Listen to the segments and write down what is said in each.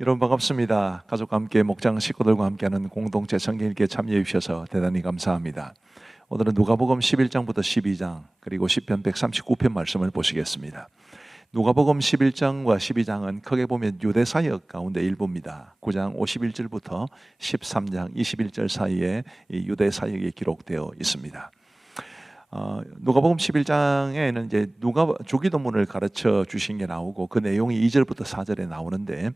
여러분 반갑습니다. 가족과 함께 목장 식구들과 함께하는 공동체 성경읽기에 참여해 주셔서 대단히 감사합니다. 오늘은 누가복음 11장부터 12장 그리고 시편 139편 말씀을 보시겠습니다. 누가복음 11장과 12장은 크게 보면 유대 사역 가운데 일부입니다. 9장 51절부터 13장 21절 사이에 이 유대 사역이 기록되어 있습니다. 누가복음 11장에는 이제 누가 주기도문을 가르쳐 주신 게 나오고 그 내용이 2절부터 4절에 나오는데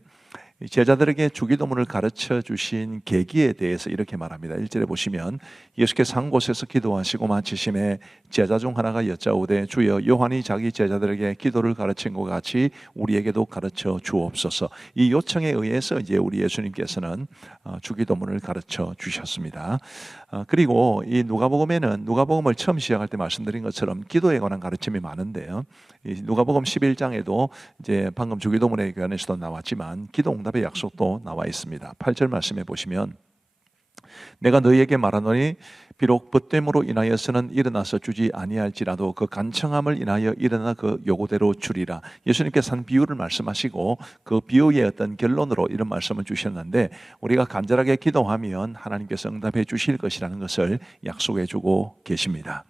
제자들에게 주기도문을 가르쳐 주신 계기에 대해서 이렇게 말합니다. 1절에 보시면 예수께서 한 곳에서 기도하시고 마치심에 제자 중 하나가 여짜오되 주여 요한이 자기 제자들에게 기도를 가르친 것 같이 우리에게도 가르쳐 주옵소서. 이 요청에 의해서 이제 우리 예수님께서는 주기도문을 가르쳐 주셨습니다. 그리고 이 누가복음에는 누가복음을 처음 시작할 때 말씀드린 것처럼 기도에 관한 가르침이 많은데요. 이 누가복음 11장에도 이제 방금 주기도문에 관해서도 나왔지만 기도 응답의 약속도 나와 있습니다. 8절 말씀해 보시면 내가 너희에게 말하노니 비록 벗됨으로 인하여서는 일어나서 주지 아니할지라도 그 간청함을 인하여 일어나 그 요구대로 주리라. 예수님께서 한 비유를 말씀하시고 그 비유의 어떤 결론으로 이런 말씀을 주셨는데 우리가 간절하게 기도하면 하나님께서 응답해 주실 것이라는 것을 약속해 주고 계십니다.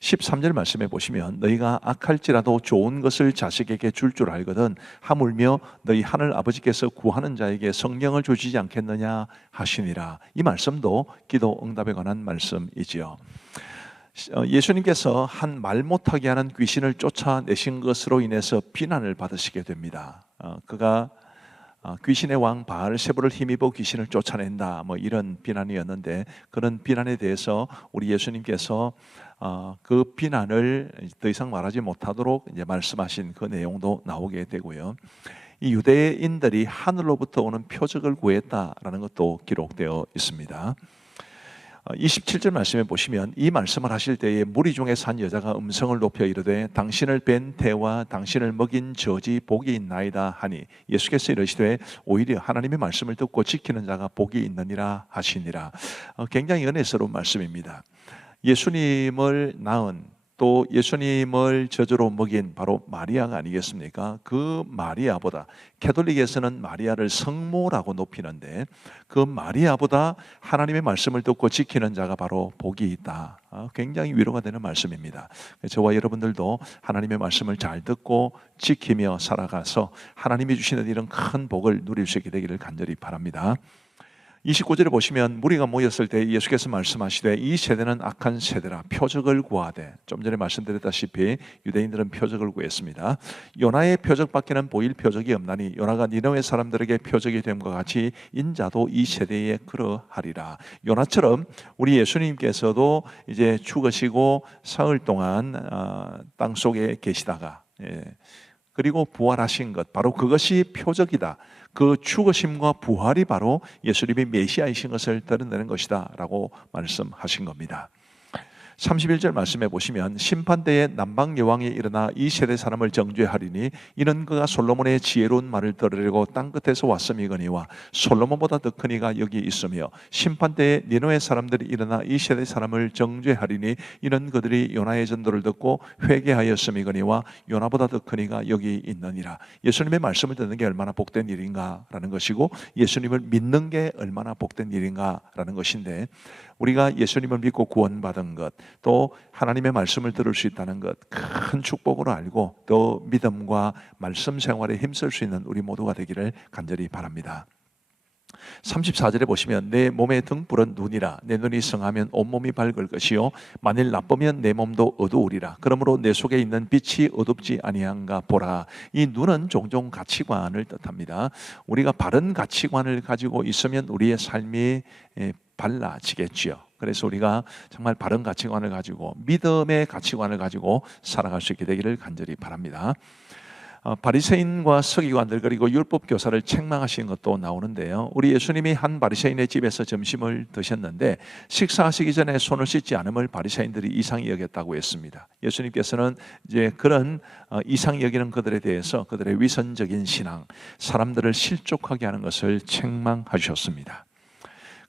13절 말씀해 보시면 너희가 악할지라도 좋은 것을 자식에게 줄 알거든 하물며 너희 하늘 아버지께서 구하는 자에게 성령을 주시지 않겠느냐 하시니라. 이 말씀도 기도 응답에 관한 말씀이지요. 예수님께서 한 말 못하게 하는 귀신을 쫓아내신 것으로 인해서 비난을 받으시게 됩니다. 그가 귀신의 왕 바알세불을 힘입어 귀신을 쫓아낸다 뭐 이런 비난이었는데 그런 비난에 대해서 우리 예수님께서 그 비난을 더 이상 말하지 못하도록 이제 말씀하신 그 내용도 나오게 되고요. 이 유대인들이 하늘로부터 오는 표적을 구했다라는 것도 기록되어 있습니다. 27절 말씀에 보시면 이 말씀을 하실 때에 무리 중에서 한 여자가 음성을 높여 이르되 당신을 뵌 태와 당신을 먹인 저지 복이 있나이다 하니 예수께서 이르시되 오히려 하나님의 말씀을 듣고 지키는 자가 복이 있느니라 하시니라. 굉장히 은혜스러운 말씀입니다. 예수님을 낳은 또 예수님을 저주로 먹인 바로 마리아가 아니겠습니까? 그 마리아보다 캐톨릭에서는 마리아를 성모라고 높이는데 그 마리아보다 하나님의 말씀을 듣고 지키는 자가 바로 복이 있다. 굉장히 위로가 되는 말씀입니다. 저와 여러분들도 하나님의 말씀을 잘 듣고 지키며 살아가서 하나님이 주시는 이런 큰 복을 누릴 수 있게 되기를 간절히 바랍니다. 29절에 보시면 무리가 모였을 때 예수께서 말씀하시되 이 세대는 악한 세대라 표적을 구하되 좀 전에 말씀드렸다시피 유대인들은 표적을 구했습니다. 요나의 표적밖에는 보일 표적이 없나니 요나가 니느웨 사람들에게 표적이 됨과 같이 인자도 이 세대에 그러하리라. 요나처럼 우리 예수님께서도 이제 죽으시고 사흘 동안 땅 속에 계시다가 그리고 부활하신 것 바로 그것이 표적이다. 그 죽으심과 부활이 바로 예수님이 메시아이신 것을 드러내는 것이다 라고 말씀하신 겁니다. 31절 말씀해 보시면 심판대에 남방 여왕이 일어나 이 세대 사람을 정죄하리니 이는 그가 솔로몬의 지혜로운 말을 들으려고 땅 끝에서 왔음이거니와 솔로몬보다 더 큰 이가 여기 있으며 심판대에 니느웨 사람들이 일어나 이 세대 사람을 정죄하리니 이는 그들이 요나의 전도를 듣고 회개하였음이거니와 요나보다 더 큰 이가 여기 있느니라. 예수님의 말씀을 듣는 게 얼마나 복된 일인가라는 것이고 예수님을 믿는 게 얼마나 복된 일인가라는 것인데 우리가 예수님을 믿고 구원받은 것 또 하나님의 말씀을 들을 수 있다는 것 큰 축복으로 알고 또 믿음과 말씀 생활에 힘쓸 수 있는 우리 모두가 되기를 간절히 바랍니다. 34절에 보시면 내 몸의 등불은 눈이라 내 눈이 성하면 온몸이 밝을 것이요 만일 나쁘면 내 몸도 어두우리라. 그러므로 내 속에 있는 빛이 어둡지 아니한가 보라. 이 눈은 종종 가치관을 뜻합니다. 우리가 바른 가치관을 가지고 있으면 우리의 삶이 발라지겠지요. 그래서 우리가 정말 바른 가치관을 가지고 믿음의 가치관을 가지고 살아갈 수 있게 되기를 간절히 바랍니다. 바리새인과 서기관들 그리고 율법 교사를 책망하신 것도 나오는데요. 우리 예수님이 한 바리새인의 집에서 점심을 드셨는데 식사하시기 전에 손을 씻지 않음을 바리새인들이 이상히 여겼다고 했습니다. 예수님께서는 이제 그런 이상히 여기는 그들에 대해서 그들의 위선적인 신앙, 사람들을 실족하게 하는 것을 책망하셨습니다.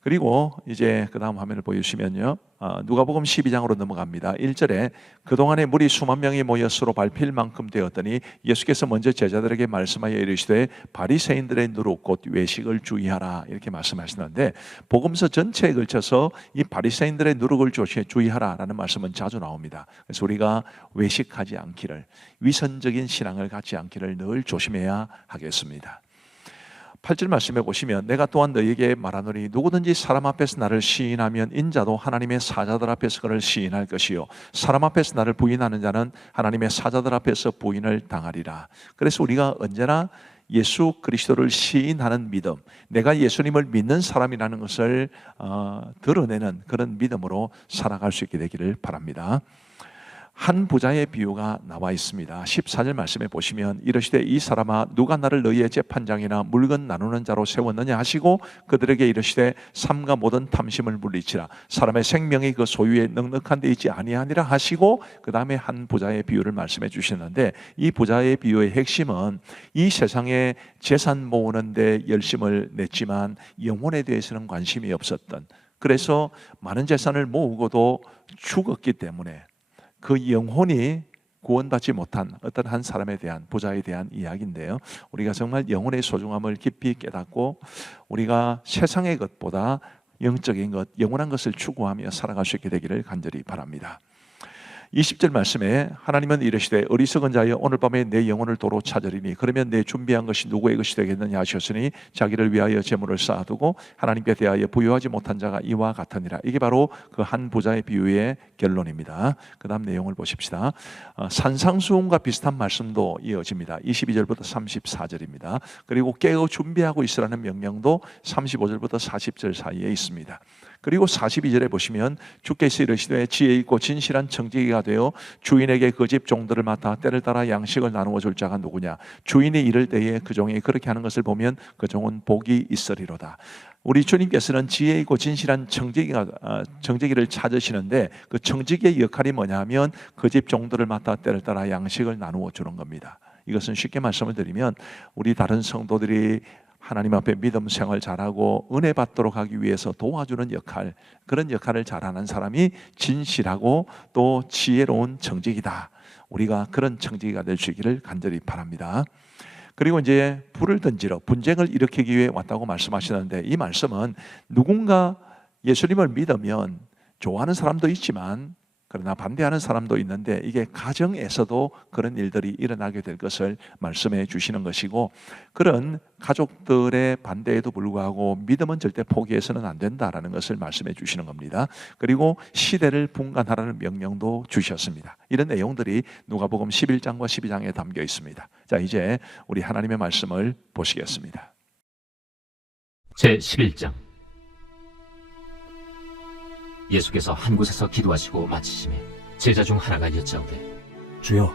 그리고 이제 그 다음 화면을 보여주시면요, 누가복음 12장으로 넘어갑니다. 1절에 그동안에 무리 수만 명이 모여 서로 밟힐 만큼 되었더니 예수께서 먼저 제자들에게 말씀하여 이르시되 바리새인들의 누룩 곧 외식을 주의하라 이렇게 말씀하시는데, 복음서 전체에 걸쳐서 이 바리새인들의 누룩을 주의하라라는 말씀은 자주 나옵니다. 그래서 우리가 외식하지 않기를, 위선적인 신앙을 갖지 않기를 늘 조심해야 하겠습니다. 8절 말씀해 보시면 내가 또한 너희에게 말하노니 누구든지 사람 앞에서 나를 시인하면 인자도 하나님의 사자들 앞에서 그를 시인할 것이요 사람 앞에서 나를 부인하는 자는 하나님의 사자들 앞에서 부인을 당하리라. 그래서 우리가 언제나 예수 그리스도를 시인하는 믿음, 내가 예수님을 믿는 사람이라는 것을 드러내는 그런 믿음으로 살아갈 수 있게 되기를 바랍니다. 한 부자의 비유가 나와 있습니다. 14절 말씀에 보시면 이르시되 이 사람아 누가 나를 너희의 재판장이나 물건 나누는 자로 세웠느냐 하시고 그들에게 이르시되 삼가 모든 탐심을 물리치라. 사람의 생명이 그 소유에 넉넉한 데 있지 아니하니라 하시고 그 다음에 한 부자의 비유를 말씀해 주시는데, 이 부자의 비유의 핵심은 이 세상에 재산 모으는 데 열심을 냈지만 영혼에 대해서는 관심이 없었던, 그래서 많은 재산을 모으고도 죽었기 때문에 그 영혼이 구원받지 못한 어떤 한 사람에 대한, 부자에 대한 이야기인데요, 우리가 정말 영혼의 소중함을 깊이 깨닫고 우리가 세상의 것보다 영적인 것, 영원한 것을 추구하며 살아갈 수 있게 되기를 간절히 바랍니다. 20절 말씀에 하나님은 이르시되 어리석은 자여 오늘 밤에 내 영혼을 도로 찾으리니 그러면 내 준비한 것이 누구의 것이 되겠느냐 하셨으니 자기를 위하여 재물을 쌓아두고 하나님께 대하여 부유하지 못한 자가 이와 같으니라. 이게 바로 그 한 부자의 비유의 결론입니다. 그 다음 내용을 보십시다. 산상수훈과 비슷한 말씀도 이어집니다. 22절부터 34절입니다. 그리고 깨어 준비하고 있으라는 명령도 35절부터 40절 사이에 있습니다. 그리고 42절에 보시면 주께서 이르시되 지혜 있고 진실한 청지기가 되어 주인에게 그 집 종들을 맡아 때를 따라 양식을 나누어 줄 자가 누구냐. 주인이 이를 때에 그 종이 그렇게 하는 것을 보면 그 종은 복이 있으리로다. 우리 주님께서는 지혜 있고 진실한 청지기를 찾으시는데, 그 청지기의 역할이 뭐냐 하면 그 집 종들을 맡아 때를 따라 양식을 나누어 주는 겁니다. 이것은 쉽게 말씀을 드리면 우리 다른 성도들이 하나님 앞에 믿음 생활 잘하고 은혜 받도록 하기 위해서 도와주는 역할, 그런 역할을 잘하는 사람이 진실하고 또 지혜로운 청지기다. 우리가 그런 청지기가 될 수 있기를 간절히 바랍니다. 그리고 이제 불을 던지러, 분쟁을 일으키기 위해 왔다고 말씀하시는데, 이 말씀은 누군가 예수님을 믿으면 좋아하는 사람도 있지만 그러나 반대하는 사람도 있는데, 이게 가정에서도 그런 일들이 일어나게 될 것을 말씀해 주시는 것이고, 그런 가족들의 반대에도 불구하고 믿음은 절대 포기해서는 안 된다라는 것을 말씀해 주시는 겁니다. 그리고 시대를 분간하라는 명령도 주셨습니다. 이런 내용들이 누가복음 11장과 12장에 담겨 있습니다. 자, 이제 우리 하나님의 말씀을 보시겠습니다. 제 11장. 예수께서 한 곳에서 기도하시고 마치심에 제자 중 하나가 여짜오되 주여,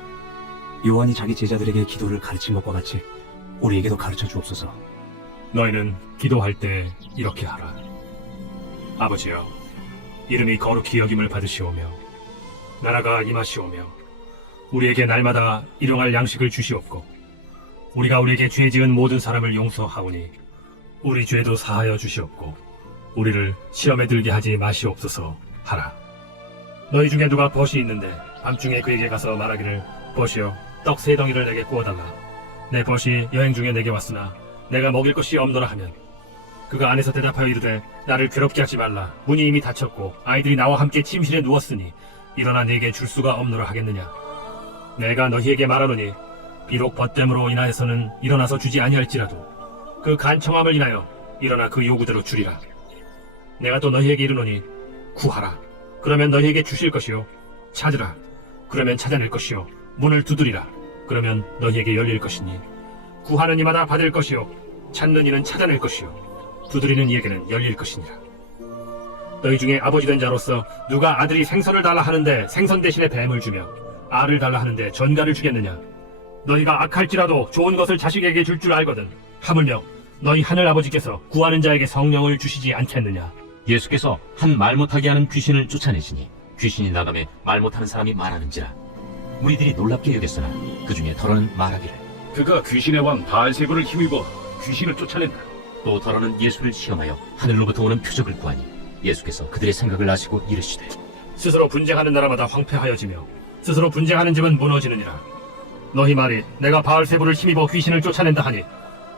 요한이 자기 제자들에게 기도를 가르친 것과 같이 우리에게도 가르쳐 주옵소서. 너희는 기도할 때 이렇게 하라. 아버지여, 이름이 거룩히 여김을 받으시오며 나라가 임하시오며 우리에게 날마다 일용할 양식을 주시옵고 우리가 우리에게 죄 지은 모든 사람을 용서하오니 우리 죄도 사하여 주시옵고 우리를 시험에 들게 하지 마시옵소서 하라. 너희 중에 누가 벗이 있는데 밤중에 그에게 가서 말하기를 벗이여 떡 3덩이를 내게 구워달라. 내 벗이 여행 중에 내게 왔으나 내가 먹일 것이 없노라 하면 그가 안에서 대답하여 이르되 나를 괴롭게 하지 말라. 문이 이미 닫혔고 아이들이 나와 함께 침실에 누웠으니 일어나 내게 줄 수가 없노라 하겠느냐. 내가 너희에게 말하노니 비록 벗됨으로 인하여서는 일어나서 주지 아니할지라도 그 간청함을 인하여 일어나 그 요구대로 주리라. 내가 또 너희에게 이르노니 구하라. 그러면 너희에게 주실 것이요. 찾으라. 그러면 찾아낼 것이요. 문을 두드리라. 그러면 너희에게 열릴 것이니 구하는 이마다 받을 것이요. 찾는 이는 찾아낼 것이요. 두드리는 이에게는 열릴 것이니라. 너희 중에 아버지 된 자로서 누가 아들이 생선을 달라 하는데 생선 대신에 뱀을 주며 알을 달라 하는데 전갈을 주겠느냐. 너희가 악할지라도 좋은 것을 자식에게 줄 줄 알거든. 하물며 너희 하늘 아버지께서 구하는 자에게 성령을 주시지 않겠느냐. 예수께서 한 말 못하게 하는 귀신을 쫓아내시니 귀신이 나가매 말 못하는 사람이 말하는지라. 무리들이 놀랍게 여겼으나 그 중에 더러는 말하기를 그가 귀신의 왕 바알세부를 힘입어 귀신을 쫓아낸다. 또 더러는 예수를 시험하여 하늘로부터 오는 표적을 구하니 예수께서 그들의 생각을 아시고 이르시되 스스로 분쟁하는 나라마다 황폐하여지며 스스로 분쟁하는 집은 무너지느니라. 너희 말이 내가 바알세불을 힘입어 귀신을 쫓아낸다 하니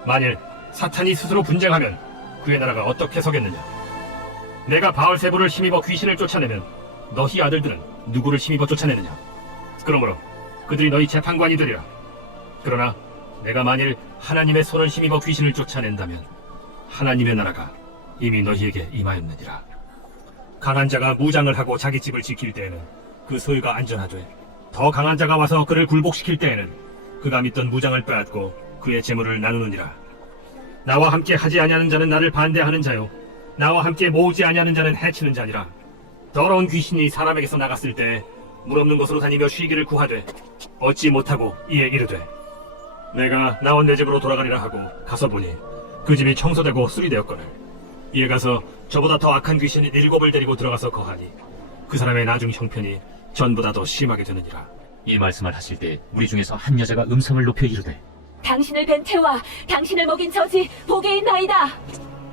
만일 사탄이 스스로 분쟁하면 그의 나라가 어떻게 서겠느냐? 내가 바알세불을 힘입어 귀신을 쫓아내면 너희 아들들은 누구를 힘입어 쫓아내느냐? 그러므로 그들이 너희 재판관이 되리라. 그러나 내가 만일 하나님의 손을 힘입어 귀신을 쫓아낸다면 하나님의 나라가 이미 너희에게 임하였느니라. 강한 자가 무장을 하고 자기 집을 지킬 때에는 그 소유가 안전하되 더 강한 자가 와서 그를 굴복시킬 때에는 그가 믿던 무장을 빼앗고 그의 재물을 나누느니라. 나와 함께 하지 아니하는 자는 나를 반대하는 자요 나와 함께 모으지 아니하는 자는 해치는 자니라. 더러운 귀신이 사람에게서 나갔을 때 물 없는 곳으로 다니며 쉬기를 구하되 얻지 못하고 이에 이르되 내가 나온 내 집으로 돌아가리라 하고 가서 보니 그 집이 청소되고 수리되었거늘 이에 가서 저보다 더 악한 귀신이 7을 데리고 들어가서 거하니 그 사람의 나중 형편이 전보다 더 심하게 되느니라. 이 말씀을 하실 때 무리 중에서 한 여자가 음성을 높여 이르되 당신을 뵌 태와 당신을 먹인 저지 복이 있나이다.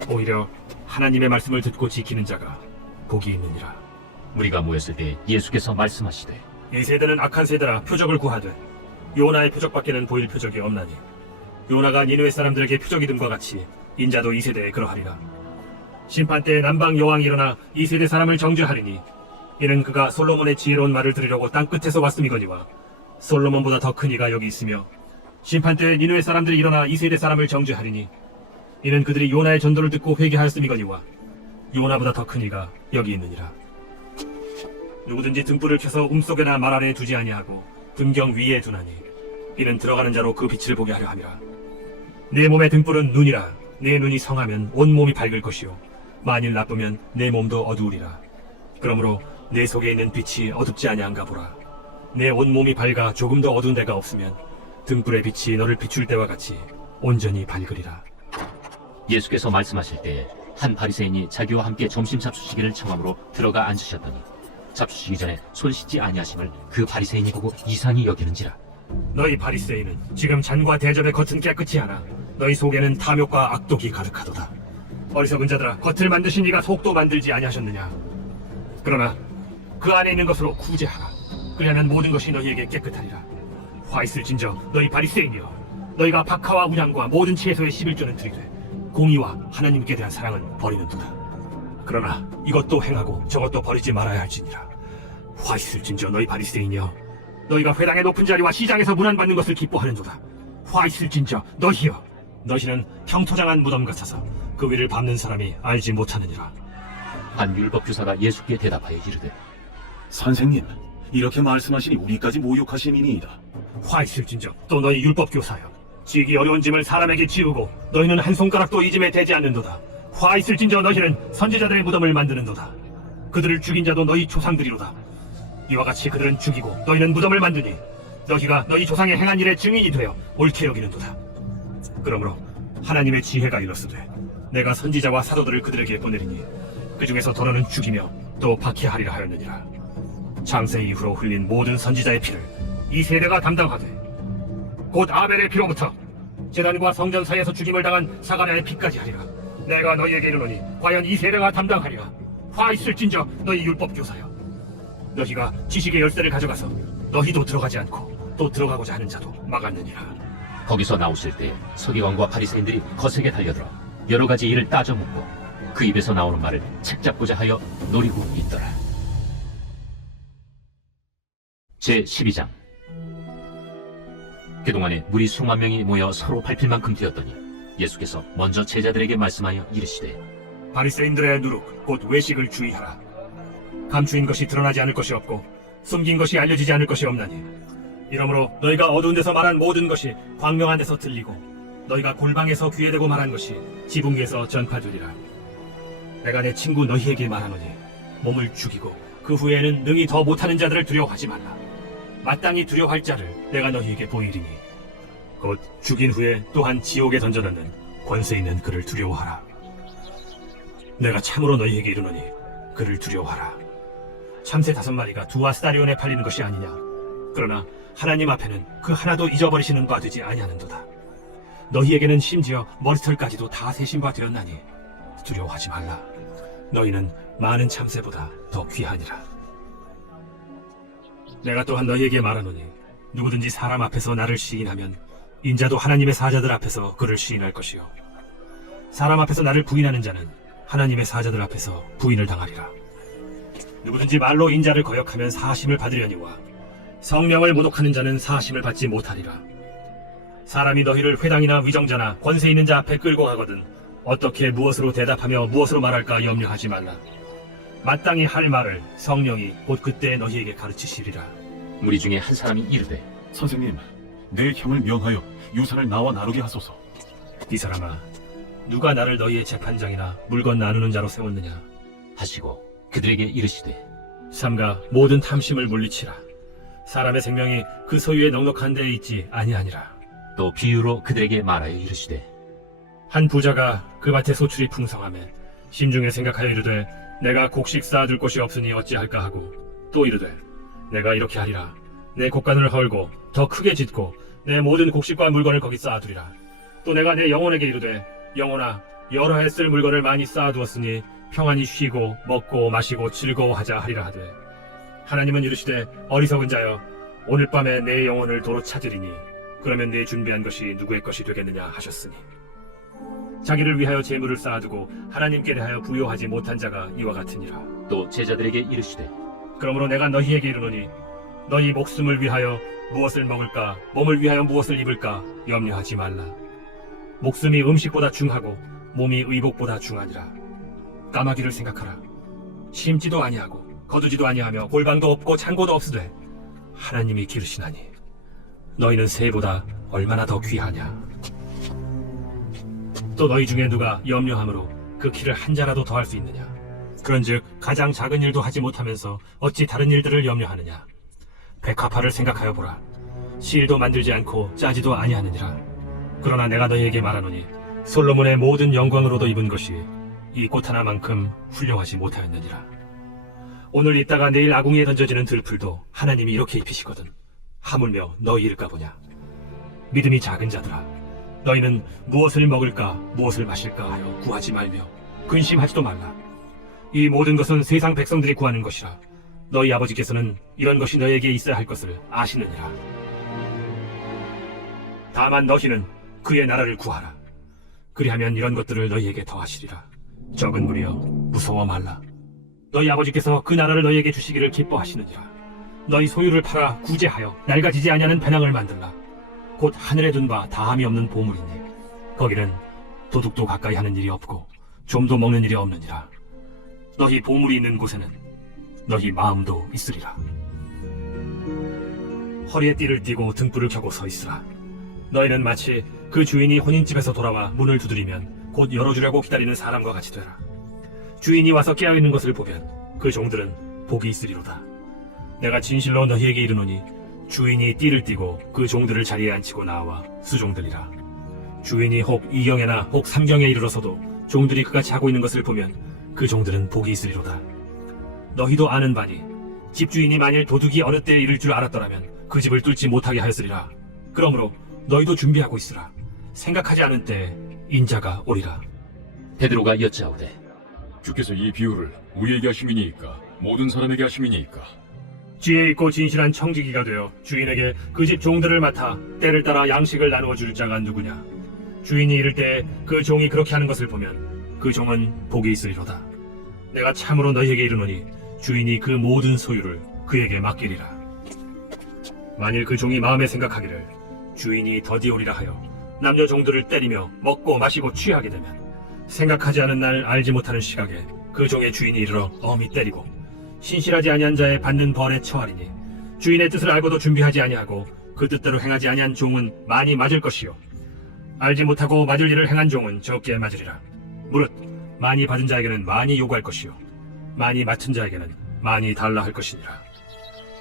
오히려 하나님의 말씀을 듣고 지키는 자가 복이 있느니라. 무리가 모였을 때 예수께서 말씀하시되 이 세대는 악한 세대라 표적을 구하되 요나의 표적밖에는 보일 표적이 없나니 요나가 니느웨 사람들에게 표적이됨과 같이 인자도 이 세대에 그러하리라. 심판 때에 남방 여왕이 일어나 이 세대 사람을 정죄하리니 이는 그가 솔로몬의 지혜로운 말을 들으려고 땅 끝에서 왔음이거니와 솔로몬보다 더 큰 이가 여기 있으며 심판 때에 니느웨 사람들이 일어나 이 세대 사람을 정죄하리니 이는 그들이 요나의 전도를 듣고 회개하였음이거니와 요나보다 더 큰 이가 여기 있느니라. 누구든지 등불을 켜서 움속에나 말 안에 두지 아니하고 등경 위에 두나니 이는 들어가는 자로 그 빛을 보게 하려 함이라. 내 몸의 등불은 눈이라. 내 눈이 성하면 온 몸이 밝을 것이요 만일 나쁘면 내 몸도 어두우리라. 그러므로 내 속에 있는 빛이 어둡지 아니한가 보라. 내 온 몸이 밝아 조금 더 어두운 데가 없으면 등불의 빛이 너를 비출 때와 같이 온전히 밝으리라. 예수께서 말씀하실 때 한 바리새인이 자기와 함께 점심 잡수시기를 청함으로 들어가 앉으셨더니 잡수시기 전에 손 씻지 아니하심을 그 바리새인이 보고 이상히 여기는지라. 너희 바리새인은 지금 잔과 대접의 겉은 깨끗이 하나 너희 속에는 탐욕과 악독이 가득하도다. 어리석은 자들아, 겉을 만드신 이가 속도 만들지 아니하셨느냐? 그러나 그 안에 있는 것으로 구제하라. 그리하면 모든 것이 너희에게 깨끗하리라. 화 있을진저 너희 바리새인이여, 너희가 박하와 우량과 모든 채소의 11조는 드리되 공의와 하나님께 대한 사랑은 버리는도다. 그러나 이것도 행하고 저것도 버리지 말아야 할지니라. 화 있을진저 너희 바리새인이여, 너희가 회당의 높은 자리와 시장에서 문안받는 것을 기뻐하는도다. 화 있을진저 너희여, 너희는 평토장한 무덤 같아서 그 위를 밟는 사람이 알지 못하느니라. 한 율법교사가 예수께 대답하여 이르되 선생님, 이렇게 말씀하시니 우리까지 모욕하심이니이다. 화 있을진저 또 너희 율법교사여, 지기 어려운 짐을 사람에게 지우고 너희는 한 손가락도 이 짐에 대지 않는도다. 화 있을진저 너희는 선지자들의 무덤을 만드는도다. 그들을 죽인 자도 너희 조상들이로다. 이와 같이 그들은 죽이고 너희는 무덤을 만드니 너희가 너희 조상의 행한 일의 증인이 되어 옳게 여기는도다. 그러므로 하나님의 지혜가 이렇으되 내가 선지자와 사도들을 그들에게 보내리니 그 중에서 더러는 죽이며 또 박해하리라 하였느니라. 창세 이후로 흘린 모든 선지자의 피를 이 세대가 담당하되 곧 아벨의 피로부터 제단과 성전 사이에서 죽임을 당한 사가랴의 피까지 하리라. 내가 너희에게 이르노니 과연 이 세대가 담당하리라. 화 있을진저 너희 율법교사여, 너희가 지식의 열쇠를 가져가서 너희도 들어가지 않고 또 들어가고자 하는 자도 막았느니라. 거기서 나오실 때 서기관과 바리새인들이 거세게 달려들어 여러 가지 일을 따져 묻고 그 입에서 나오는 말을 책잡고자 하여 노리고 있더라. 제12장. 그동안에 무리 수만 명이 모여 서로 밟힐 만큼 되었더니 예수께서 먼저 제자들에게 말씀하여 이르시되 바리새인들의 누룩 곧 외식을 주의하라. 감추인 것이 드러나지 않을 것이 없고 숨긴 것이 알려지지 않을 것이 없나니 이러므로 너희가 어두운 데서 말한 모든 것이 광명한 데서 들리고 너희가 골방에서 귀에 대고 말한 것이 지붕 위에서 전파되리라. 내가 내 친구 너희에게 말하노니 몸을 죽이고 그 후에는 능히 더 못하는 자들을 두려워하지 말라. 마땅히 두려워할 자를 내가 너희에게 보이리니 곧 죽인 후에 또한 지옥에 던져넣는 권세 있는 그를 두려워하라. 내가 참으로 너희에게 이르노니 그를 두려워하라. 참새 5마리가 2아스타리온에 팔리는 것이 아니냐? 그러나 하나님 앞에는 그 하나도 잊어버리시는 바 되지 아니하는도다. 너희에게는 심지어 머리털까지도 다 세신 바 되었나니 두려워하지 말라. 너희는 많은 참새보다 더 귀하니라. 내가 또한 너희에게 말하노니 누구든지 사람 앞에서 나를 시인하면 인자도 하나님의 사자들 앞에서 그를 시인할 것이요 사람 앞에서 나를 부인하는 자는 하나님의 사자들 앞에서 부인을 당하리라. 누구든지 말로 인자를 거역하면 사하심을 받으려니와 성령을 모독하는 자는 사하심을 받지 못하리라. 사람이 너희를 회당이나 위정자나 권세 있는 자 앞에 끌고 가거든 어떻게 무엇으로 대답하며 무엇으로 말할까 염려하지 말라. 마땅히 할 말을 성령이 곧 그때 너희에게 가르치시리라. 무리 중에 한 사람이 이르되 선생님, 내 형을 명하여 유산을 나와 나누게 하소서. 이 사람아, 누가 나를 너희의 재판장이나 물건 나누는 자로 세웠느냐 하시고 그들에게 이르시되 삼가 모든 탐심을 물리치라. 사람의 생명이 그 소유에 넉넉한 데에 있지 아니하니라. 또 비유로 그들에게 말하여 이르시되 한 부자가 그 밭에 소출이 풍성하매 심중에 생각하여 이르되 내가 곡식 쌓아둘 곳이 없으니 어찌할까 하고 또 이르되 내가 이렇게 하리라. 내 곡간을 헐고 더 크게 짓고 내 모든 곡식과 물건을 거기 쌓아두리라. 또 내가 내 영혼에게 이르되 영혼아, 여러 해 쓸 물건을 많이 쌓아두었으니 평안히 쉬고 먹고 마시고 즐거워하자 하리라 하되 하나님은 이르시되 어리석은 자여, 오늘 밤에 내 영혼을 도로 찾으리니 그러면 네 준비한 것이 누구의 것이 되겠느냐 하셨으니 자기를 위하여 재물을 쌓아두고 하나님께 대하여 부요하지 못한 자가 이와 같으니라. 또 제자들에게 이르시되 그러므로 내가 너희에게 이르노니 너희 목숨을 위하여 무엇을 먹을까 몸을 위하여 무엇을 입을까 염려하지 말라. 목숨이 음식보다 중하고 몸이 의복보다 중하니라. 까마귀를 생각하라. 심지도 아니하고 거두지도 아니하며 골방도 없고 창고도 없으되 하나님이 기르시나니 너희는 새보다 얼마나 더 귀하냐. 또 너희 중에 누가 염려함으로 그 키를 한 자라도 더할 수 있느냐. 그런즉 가장 작은 일도 하지 못하면서 어찌 다른 일들을 염려하느냐. 백합화를 생각하여 보라. 실도 만들지 않고 짜지도 아니하느니라. 그러나 내가 너희에게 말하노니 솔로몬의 모든 영광으로도 입은 것이 이 꽃 하나만큼 훌륭하지 못하였느니라. 오늘 입다가 내일 아궁이에 던져지는 들풀도 하나님이 이렇게 입히시거든 하물며 너희일까 보냐. 믿음이 작은 자들아, 너희는 무엇을 먹을까 무엇을 마실까 하여 구하지 말며 근심하지도 말라. 이 모든 것은 세상 백성들이 구하는 것이라. 너희 아버지께서는 이런 것이 너희에게 있어야 할 것을 아시느니라. 다만 너희는 그의 나라를 구하라. 그리하면 이런 것들을 너희에게 더하시리라. 적은 무리여, 무서워 말라. 너희 아버지께서 그 나라를 너희에게 주시기를 기뻐하시느니라. 너희 소유를 팔아 구제하여 낡아지지 아니하는 배낭을 만들라. 곧 하늘에 둔 바 다함이 없는 보물이니 거기는 도둑도 가까이 하는 일이 없고 좀도 먹는 일이 없느니라. 너희 보물이 있는 곳에는 너희 마음도 있으리라. 허리에 띠를 띠고 등불을 켜고 서 있으라. 너희는 마치 그 주인이 혼인집에서 돌아와 문을 두드리면 곧 열어주려고 기다리는 사람과 같이 되라. 주인이 와서 깨어있는 것을 보면 그 종들은 복이 있으리로다. 내가 진실로 너희에게 이르노니 주인이 띠를 띠고 그 종들을 자리에 앉히고 나와 수종들이라. 주인이 혹 2경에나 혹 3경에 이르러서도 종들이 그같이 하고 있는 것을 보면 그 종들은 복이 있으리로다. 너희도 아는 바니 집주인이 만일 도둑이 어느 때에 이를 줄 알았더라면 그 집을 뚫지 못하게 하였으리라. 그러므로 너희도 준비하고 있으라. 생각하지 않은 때에 인자가 오리라. 베드로가 여짜오되 주께서 이 비유를 우리에게 하심이니이까 모든 사람에게 하심이니이까. 지혜 있고 진실한 청지기가 되어 주인에게 그 집 종들을 맡아 때를 따라 양식을 나누어 줄 자가 누구냐. 주인이 이를 때 그 종이 그렇게 하는 것을 보면 그 종은 복이 있으리로다. 내가 참으로 너희에게 이르노니 주인이 그 모든 소유를 그에게 맡기리라. 만일 그 종이 마음에 생각하기를 주인이 더디 오리라 하여 남녀 종들을 때리며 먹고 마시고 취하게 되면 생각하지 않은 날 알지 못하는 시각에 그 종의 주인이 이르러 엄히 때리고 신실하지 아니한 자의 받는 벌에 처하리니 주인의 뜻을 알고도 준비하지 아니하고 그 뜻대로 행하지 아니한 종은 많이 맞을 것이요 알지 못하고 맞을 일을 행한 종은 적게 맞으리라. 무릇 많이 받은 자에게는 많이 요구할 것이요 많이 맡은 자에게는 많이 달라 할 것이니라.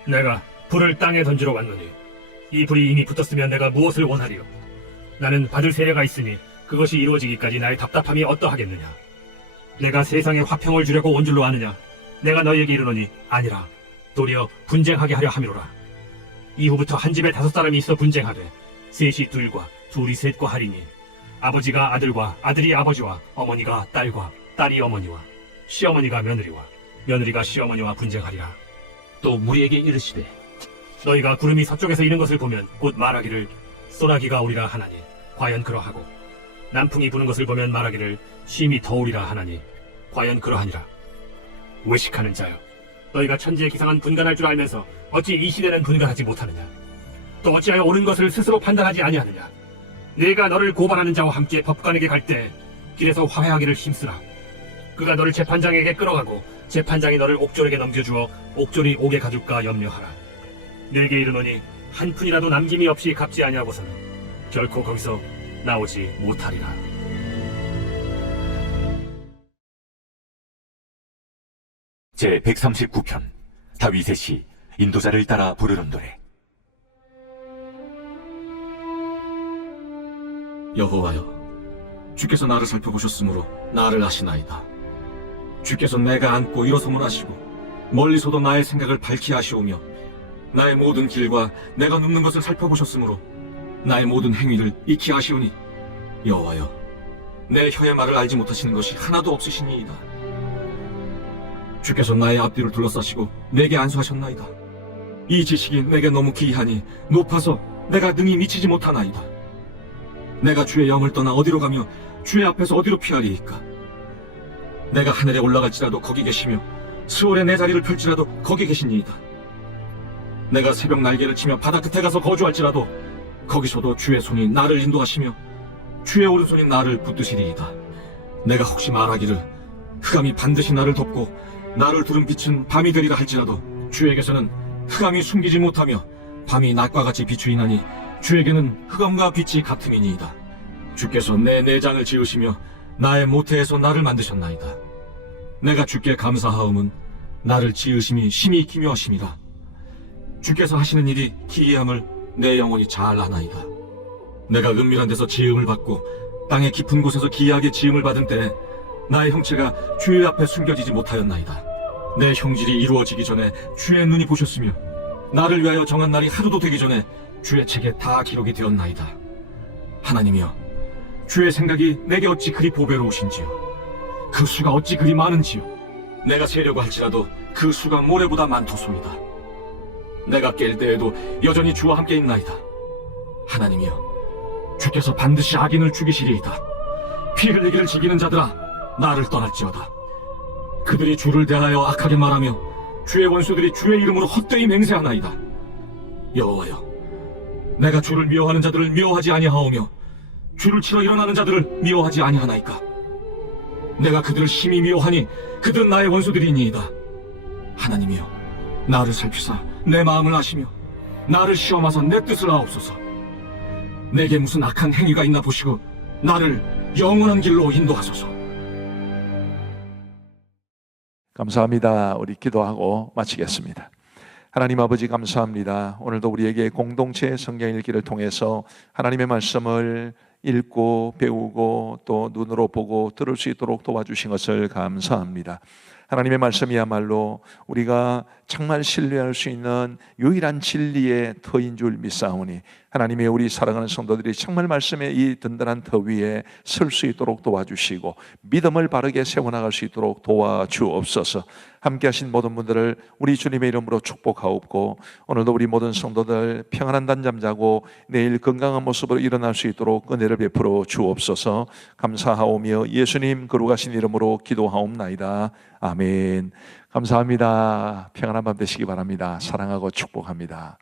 내가 불을 땅에 던지러 왔노니 이 불이 이미 붙었으면 내가 무엇을 원하리요. 나는 받을 세례가 있으니 그것이 이루어지기까지 나의 답답함이 어떠하겠느냐. 내가 세상에 화평을 주려고 온 줄로 아느냐. 내가 너희에게 이르노니 아니라 도리어 분쟁하게 하려 함이로라. 이후부터 한 집에 5 사람이 있어 분쟁하되 셋이 둘과 둘이 셋과 하리니 아버지가 아들과 아들이 아버지와 어머니가 딸과 딸이 어머니와 시어머니가 며느리와 며느리가 시어머니와 분쟁하리라. 또 무리에게 이르시되 너희가 구름이 서쪽에서 이는 것을 보면 곧 말하기를 소나기가 오리라 하나니 과연 그러하고 남풍이 부는 것을 보면 말하기를 심히 더우리라 하나니 과연 그러하니라. 외식하는 자여, 너희가 천지의 기상은 분간할 줄 알면서 어찌 이 시대는 분간하지 못하느냐? 또 어찌하여 옳은 것을 스스로 판단하지 아니하느냐? 내가 너를 고발하는 자와 함께 법관에게 갈 때 길에서 화해하기를 힘쓰라. 그가 너를 재판장에게 끌어가고 재판장이 너를 옥졸에게 넘겨주어 옥졸이 옥에 가둘까 염려하라. 내게 이르노니 한 푼이라도 남김이 없이 갚지 아니하고서는 결코 거기서 나오지 못하리라. 제 139편 다윗의 시 인도자를 따라 부르는도래. 여호와여, 주께서 나를 살펴보셨으므로 나를 아시나이다. 주께서 내가 앉고 일어서문 하시고 멀리서도 나의 생각을 밝히 하시오며 나의 모든 길과 내가 눕는 것을 살펴보셨으므로 나의 모든 행위를 익히 아시오니 여호와여, 내 혀의 말을 알지 못하시는 것이 하나도 없으시니이다. 주께서 나의 앞뒤를 둘러싸시고 내게 안수하셨나이다. 이 지식이 내게 너무 기이하니 높아서 내가 능히 미치지 못하나이다. 내가 주의 영을 떠나 어디로 가며 주의 앞에서 어디로 피하리이까? 내가 하늘에 올라갈지라도 거기 계시며 스월에 내 자리를 펼지라도 거기 계시니이다. 내가 새벽 날개를 치며 바다 끝에 가서 거주할지라도 거기서도 주의 손이 나를 인도하시며 주의 오른손이 나를 붙드시리이다. 내가 혹시 말하기를 흑암이 반드시 나를 덮고 나를 두른 빛은 밤이 되리라 할지라도 주에게서는 흑암이 숨기지 못하며 밤이 낮과 같이 비추이나니 주에게는 흑암과 빛이 같음이니이다. 주께서 내 내장을 지으시며 나의 모태에서 나를 만드셨나이다. 내가 주께 감사하음은 나를 지으심이 심히 기묘하심이라. 주께서 하시는 일이 기이함을 내 영혼이 잘 아나이다. 내가 은밀한 데서 지음을 받고 땅의 깊은 곳에서 기이하게 지음을 받은 때에 나의 형체가 주의 앞에 숨겨지지 못하였나이다. 내 형질이 이루어지기 전에 주의 눈이 보셨으며 나를 위하여 정한 날이 하루도 되기 전에 주의 책에 다 기록이 되었나이다. 하나님이여, 주의 생각이 내게 어찌 그리 보배로우신지요. 그 수가 어찌 그리 많은지요. 내가 세려고 할지라도 그 수가 모래보다 많도소이다. 내가 깰 때에도 여전히 주와 함께 있나이다. 하나님이여, 주께서 반드시 악인을 죽이시리이다. 피 흘리기를 즐기는 자들아, 나를 떠날지어다. 그들이 주를 대하여 악하게 말하며 주의 원수들이 주의 이름으로 헛되이 맹세하나이다. 여호와여, 내가 주를 미워하는 자들을 미워하지 아니하오며 주를 치러 일어나는 자들을 미워하지 아니하나이까? 내가 그들을 심히 미워하니 그들은 나의 원수들이니이다. 하나님이여, 나를 살피사 내 마음을 아시며 나를 시험하사 내 뜻을 아옵소서. 내게 무슨 악한 행위가 있나 보시고 나를 영원한 길로 인도하소서. 감사합니다. 우리 기도하고 마치겠습니다. 하나님 아버지 감사합니다. 오늘도 우리에게 공동체 성경 읽기를 통해서 하나님의 말씀을 읽고 배우고 또 눈으로 보고 들을 수 있도록 도와주신 것을 감사합니다. 하나님의 말씀이야말로 우리가 정말 신뢰할 수 있는 유일한 진리의 터인 줄 믿사오니 하나님의 우리 사랑하는 성도들이 정말 말씀의 이 든든한 터 위에 설 수 있도록 도와주시고 믿음을 바르게 세워나갈 수 있도록 도와주옵소서. 함께 하신 모든 분들을 우리 주님의 이름으로 축복하옵고 오늘도 우리 모든 성도들 평안한 단잠 자고 내일 건강한 모습으로 일어날 수 있도록 은혜를 베풀어 주옵소서. 감사하오며 예수님 거룩하신 이름으로 기도하옵나이다. 아멘. 감사합니다. 평안한 밤 되시기 바랍니다. 사랑하고 축복합니다.